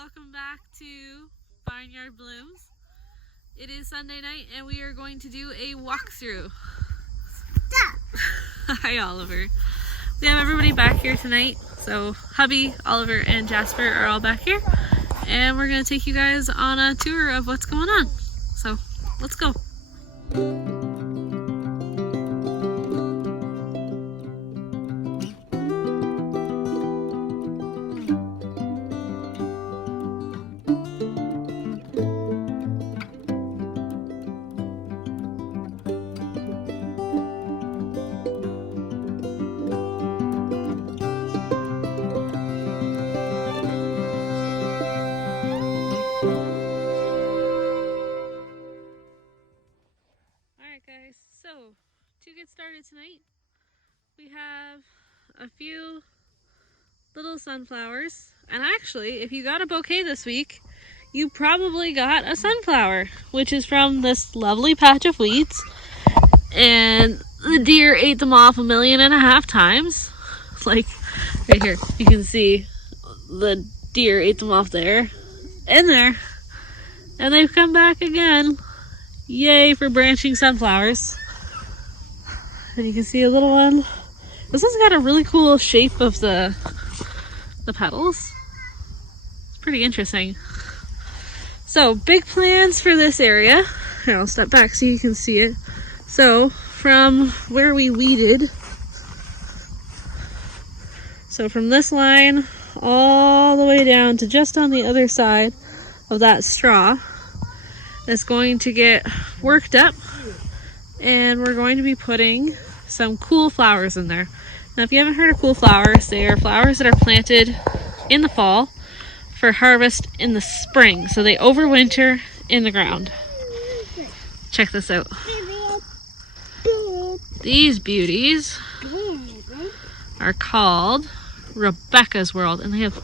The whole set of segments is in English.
welcome back to Barnyard Blooms. It is Sunday night and we are going to do a walkthrough. Hi Oliver. We have everybody back here tonight. So hubby, Oliver, and Jasper are all back here. And we're going to take you guys on a tour of what's going on. So let's go. Guys, so to get started tonight, we have a few little sunflowers, and actually if you got a bouquet this week, you probably got a sunflower, which is from this lovely patch of weeds, and the deer ate them off 1.5 million times. Like right here, you can see the deer ate them off there and there, and they've come back again. Yay for branching sunflowers. And you can see a little one. This one's got a really cool shape of the petals. It's pretty interesting. So big plans for this area. Here, I'll step back so you can see it. So from where we weeded, so from this line all the way down to just on the other side of that straw, is going to get worked up, and we're going to be putting some cool flowers in there. Now if you haven't heard of cool flowers, they are flowers that are planted in the fall for harvest in the spring, so they overwinter in the ground. Check this out. These beauties are called Rebecca's World, and they have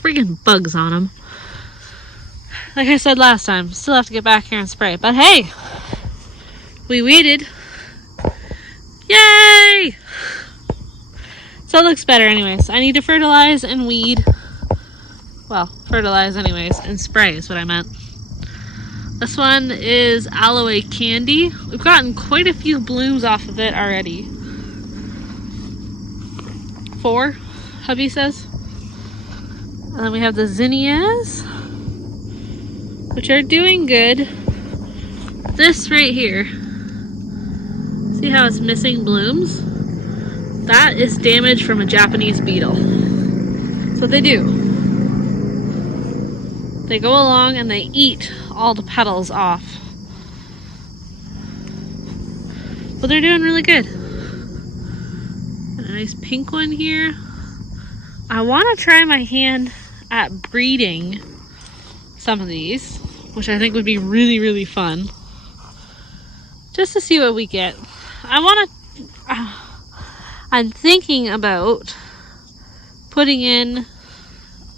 friggin' bugs on them. Like I said last time, still have to get back here and spray. But hey, we weeded. Yay! So it looks better anyways. I need to fertilize and weed. Well, fertilize anyways and spray is what I meant. This one is aloe candy. We've gotten quite a few blooms off of it already. 4, hubby says. And then we have the zinnias, which are doing good. This right here, see how it's missing blooms? That is damage from a Japanese beetle. That's what they do. They go along and they eat all the petals off. But they're doing really good. A nice pink one here. I want to try my hand at breeding some of these, which I think would be really, really fun. Just to see what we get. I'm thinking about putting in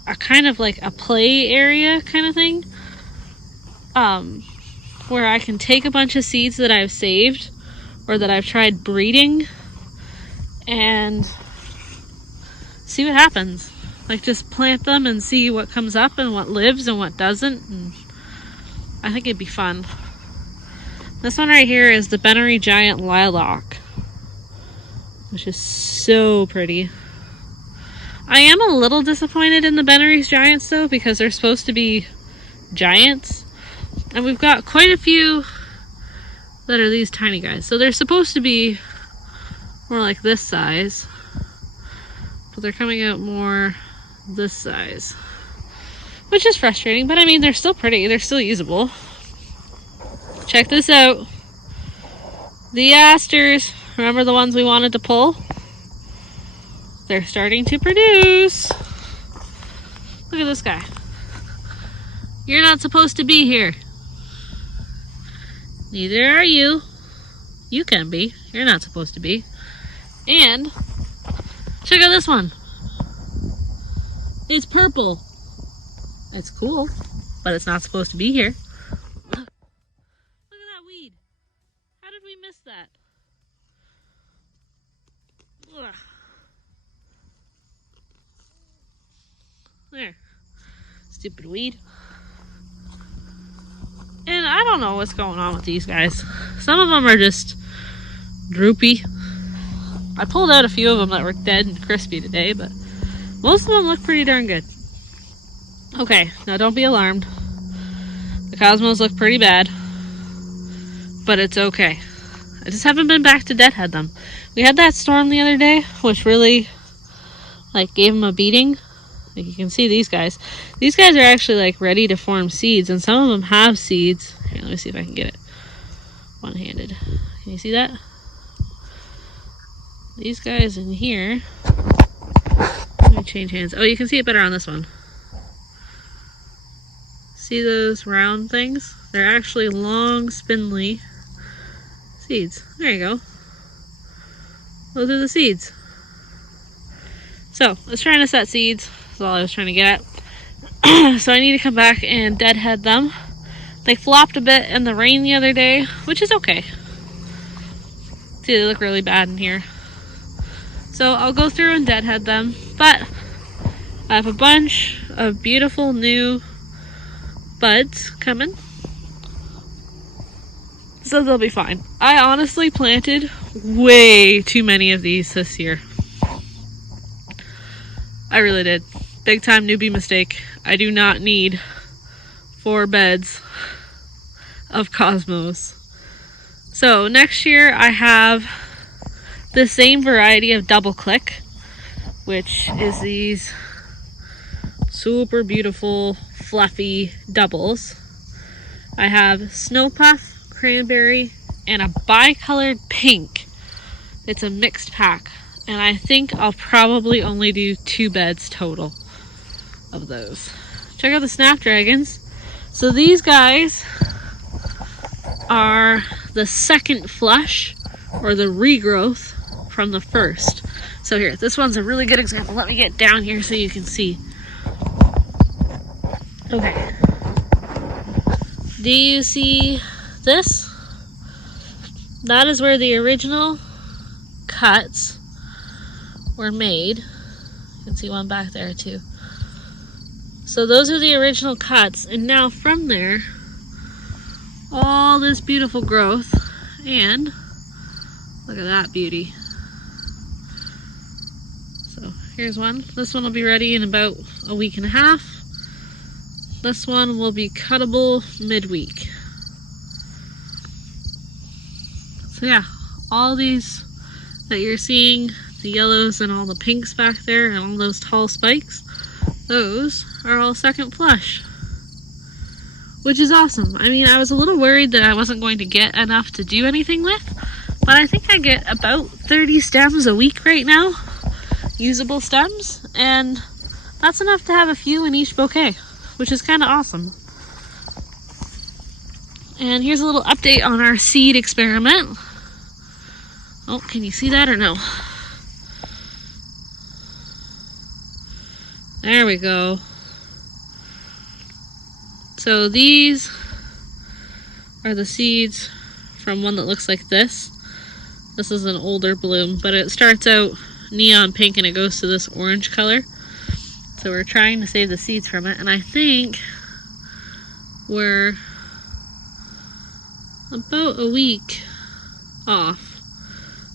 a kind of like a play area kind of thing. Where I can take a bunch of seeds that I've saved or that I've tried breeding and see what happens. Like just plant them and see what comes up and what lives and what doesn't. And I think it'd be fun. This one right here is the Benary Giant Lilac, which is so pretty. I am a little disappointed in the Benary Giants though, because they're supposed to be giants. And we've got quite a few that are these tiny guys. So they're supposed to be more like this size, but they're coming out more this size, which is frustrating, but I mean, they're still pretty. They're still usable. Check this out. The asters, remember the ones we wanted to pull? They're starting to produce. Look at this guy. You're not supposed to be here. Neither are you. You can be. You're not supposed to be. And check out this one. It's purple. It's cool, but it's not supposed to be here. Look at that weed. How did we miss that? Ugh. There. Stupid weed. And I don't know what's going on with these guys. Some of them are just droopy. I pulled out a few of them that were dead and crispy today, but most of them look pretty darn good. Okay, now don't be alarmed. The cosmos look pretty bad, but it's okay. I just haven't been back to deadhead them. We had that storm the other day, which really gave them a beating. Like you can see these guys. These guys are actually ready to form seeds, and some of them have seeds. Here, let me see if I can get it one-handed. Can you see that? These guys in here. Let me change hands. Oh, you can see it better on this one. See those round things? They're actually long, spindly seeds. There you go. Those are the seeds. So, I was trying to set seeds. That's all I was trying to get at. So I need to come back and deadhead them. They flopped a bit in the rain the other day, which is okay. See, they look really bad in here. So I'll go through and deadhead them. But I have a bunch of beautiful new buds coming. So they'll be fine. I honestly planted way too many of these this year. I really did. Big time newbie mistake. I do not need 4 beds of cosmos. So next year I have the same variety of double click, which is these super beautiful fluffy doubles. I have snow puff, cranberry, and a bicolored pink. It's a mixed pack, and I think I'll probably only do 2 beds total of those. Check out the snapdragons. So these guys are the second flush, or the regrowth from the first. So here, this one's a really good example. Let me get down here so you can see. Okay. Do you see this? That is where the original cuts were made. You can see one back there too. So those are the original cuts, and now from there, all this beautiful growth, and look at that beauty. So here's one. This one will be ready in about a week and a half. This one will be cuttable midweek. So yeah, all these that you're seeing, the yellows and all the pinks back there and all those tall spikes, those are all second flush, which is awesome. I mean, I was a little worried that I wasn't going to get enough to do anything with, but I think I get about 30 stems a week right now, usable stems, and that's enough to have a few in each bouquet, which is kind of awesome. And here's a little update on our seed experiment. Oh, can you see that or no? There we go. So these are the seeds from one that looks like this. This is an older bloom, but it starts out neon pink and it goes to this orange color. So we're trying to save the seeds from it, and I think we're about a week off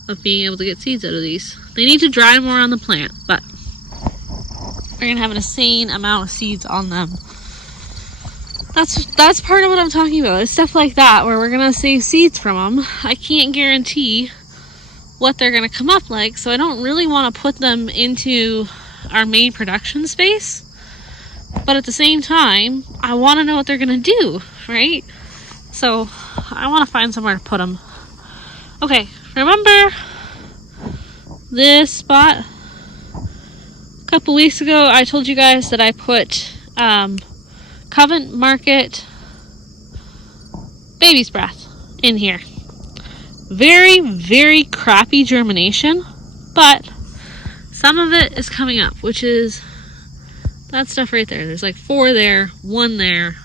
of being able to get seeds out of these. They need to dry more on the plant, but we're gonna have an insane amount of seeds on them. That's part of what I'm talking about. It's stuff like that where we're gonna save seeds from them. I can't guarantee what they're gonna come up like, so I don't really want to put them into our main production space. But at the same time, I want to know what they're gonna do, right? So I want to find somewhere to put them. Okay, remember this spot? A couple weeks ago, I told you guys that I put Covent Market Baby's Breath in here. Very, very crappy germination, but some of it is coming up, which is that stuff right there. There's like 4 there, 1 there.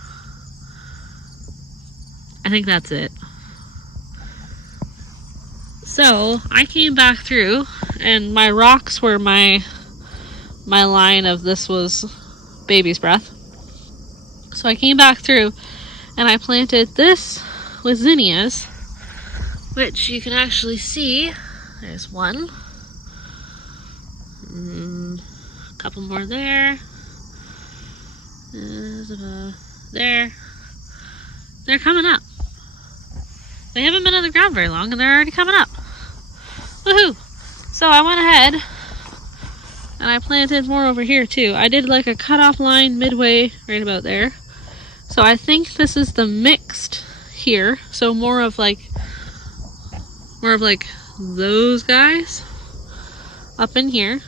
I think that's it. So I came back through, and my rocks were my line of this was Baby's Breath. So I came back through and I planted this with zinnias, which you can actually see. There's one. A couple more there. There. They're coming up. They haven't been on the ground very long and they're already coming up. Woohoo! So I went ahead and I planted more over here too. I did like a cutoff line midway right about there. So I think this is the mixed here. So more of like those guys up in here.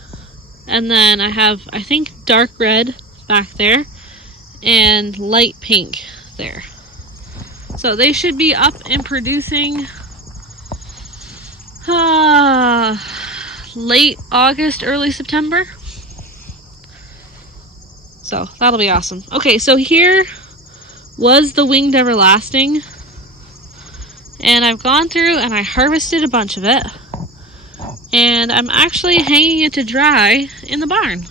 And then I have, I think, dark red back there and light pink there. So they should be up and producing late August, early September. So that'll be awesome. Okay, so here was the winged everlasting. And I've gone through and I harvested a bunch of it. And I'm actually hanging it to dry in the barn.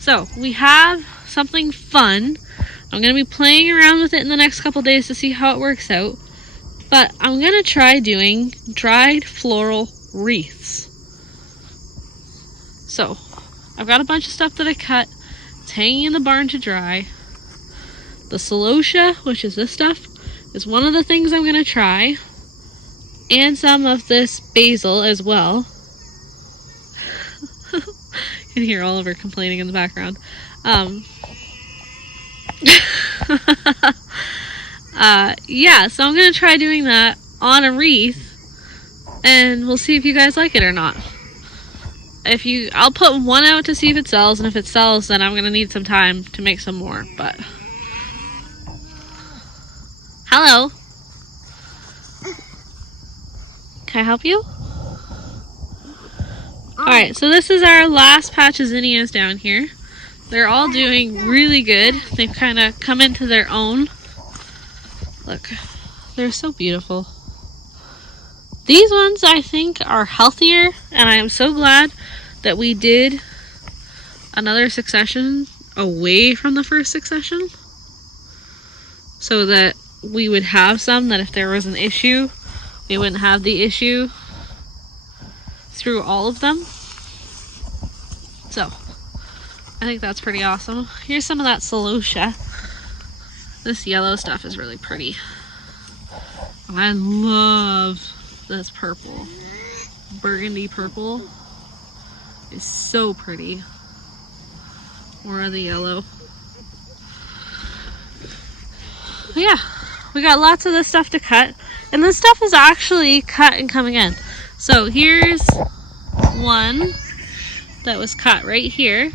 So we have something fun. I'm going to be playing around with it in the next couple days to see how it works out. But I'm going to try doing dried floral wreaths. So I've got a bunch of stuff that I cut. It's hanging in the barn to dry. The celosia, which is this stuff, is one of the things I'm going to try. And some of this basil as well. You can hear Oliver complaining in the background. Yeah, so I'm going to try doing that on a wreath. And we'll see if you guys like it or not. I'll put one out to see if it sells. And if it sells, then I'm going to need some time to make some more. But hello. Can I help you? Alright, so this is our last patch of zinnias down here. They're all doing really good. They've kind of come into their own. Look, they're so beautiful. These ones, I think, are healthier, and I am so glad that we did another succession away from the first succession, so that we would have some that if there was an issue, we wouldn't have the issue through all of them. So I think that's pretty awesome. Here's some of that celosia. This yellow stuff is really pretty. I love this purple. Burgundy purple is so pretty. More of the yellow. But yeah, we got lots of this stuff to cut. And this stuff is actually cut and coming in. So here's one that was cut right here.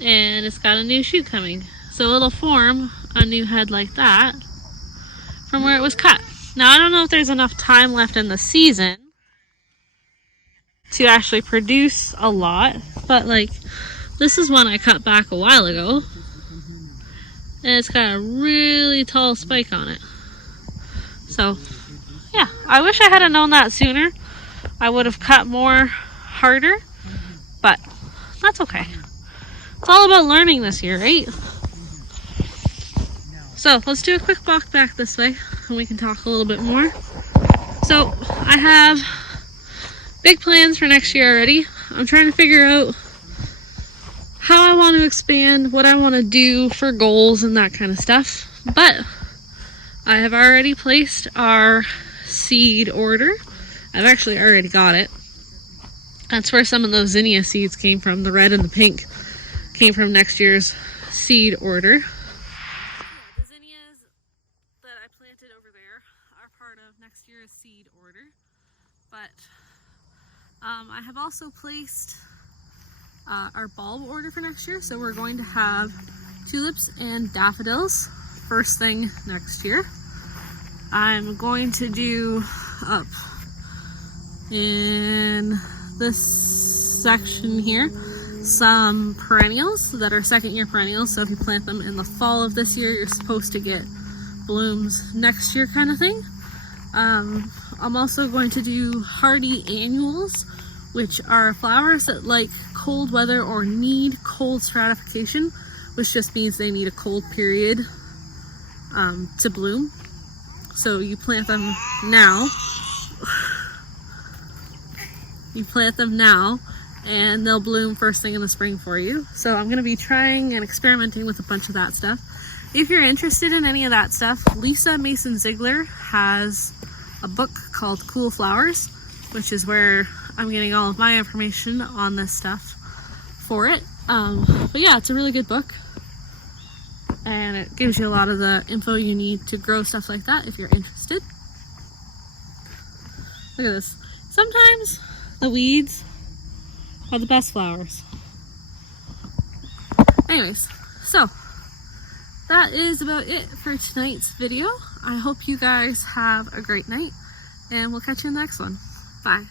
And it's got a new shoot coming. So it'll form a new head like that from where it was cut. Now I don't know if there's enough time left in the season to actually produce a lot. But like, this is one I cut back a while ago. And it's got a really tall spike on it. So yeah, I wish I had known that sooner. I would have cut more harder, but that's okay. It's all about learning this year, right? So let's do a quick walk back this way and we can talk a little bit more. So I have big plans for next year already. I'm trying to figure out how I want to expand, what I want to do for goals and that kind of stuff. But I have already placed our seed order. I've actually already got it. That's where some of those zinnia seeds came from. The red and the pink came from next year's seed order. The zinnias that I planted over there are part of next year's seed order. But I have also placed our bulb order for next year. So we're going to have tulips and daffodils first thing next year. I'm going to do up in this section here some perennials that are second year perennials. So if you plant them in the fall of this year, you're supposed to get blooms next year kind of thing. I'm also going to do hardy annuals, which are flowers that like cold weather or need cold stratification, which just means they need a cold period to bloom. So you plant them now. You plant them now and they'll bloom first thing in the spring for you. So I'm going to be trying and experimenting with a bunch of that stuff. If you're interested in any of that stuff, Lisa Mason Ziegler has a book called Cool Flowers, which is where I'm getting all of my information on this stuff for it. But yeah, it's a really good book. And it gives you a lot of the info you need to grow stuff like that if you're interested. Look at this. Sometimes the weeds are the best flowers. Anyways, so that is about it for tonight's video. I hope you guys have a great night, and we'll catch you in the next one. Bye.